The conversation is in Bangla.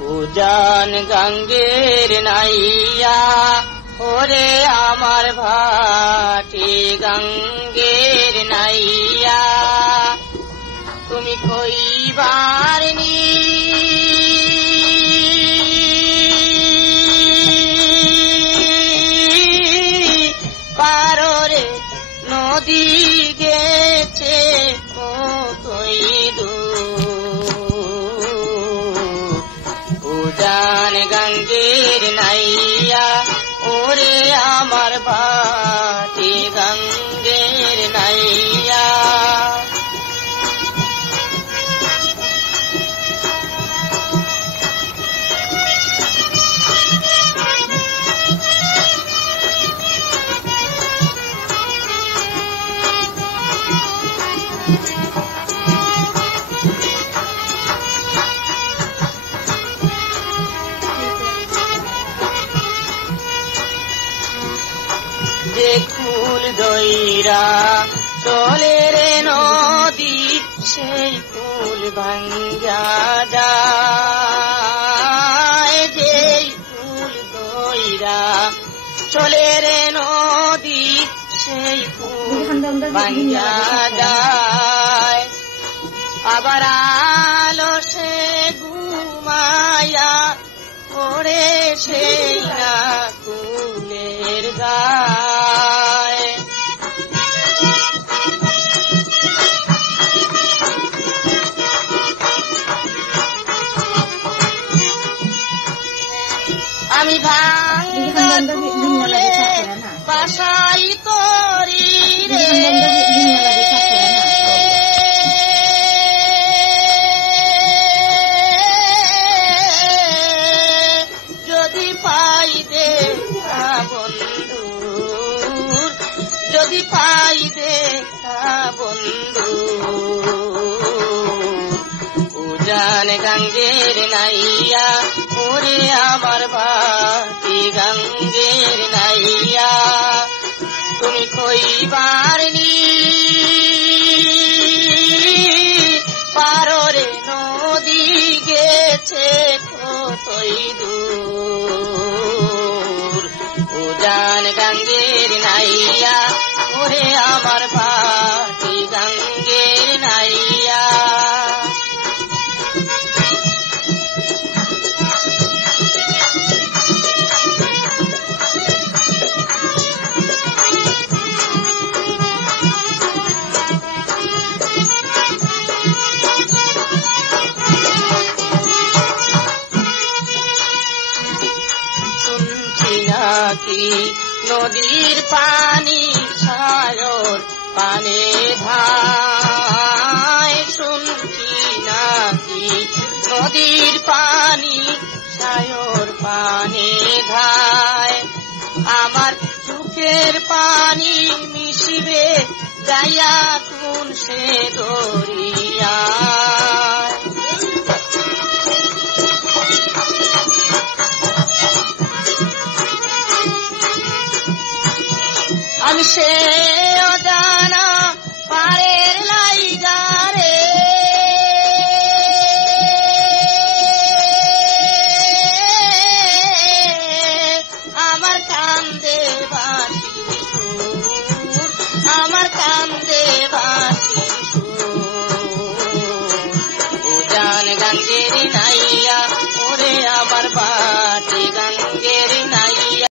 উজান গঙ্গের নাইয়া ওরে আমার ভাটি গঙ্গের নাইয়া তুমি কইবার নি পাররে নদী গেছে কতই দূর উজান গঙ্গের নাইয়া ওরে আমার ভাটি গঙ্গের নাইয়া যে কুল দইরা চলে রে নদী সেই কুল ভাঙ্গা যায় যে কুল দইরা চলে রে নদী সেই কুল ভাঙ্গা যায় আবার আলো সে ঘুমায়া ওরে সেই না কুলের গায় আমি ভাঙ্গা কুলে বাসাই করি রে যদি পাই দেখা বন্ধু উজান গঙ্গের নাইয়া ওরে আমার ভাটি গঙ্গের নাইয়া তুমি কইবার নি পাররে নদী গেছে কতই দূর উজান গঙ্গের নাইয়া ওরে আমার ভাটি গঙ্গের নাইয়া শুনছি নাকি নদীর পানি সাগর পানে ধায় শুনছি নাকি নদীর পানি সাগর পানে ধায় আমার চোখের পানি মিশিবে যাইয়া কোন সে দরিয়া আমি সে অজানা পারের লাইগা রে আমার কান্দে বাঁশির সুর আমার কান্দে বাঁশির সুর উজান গঙ্গের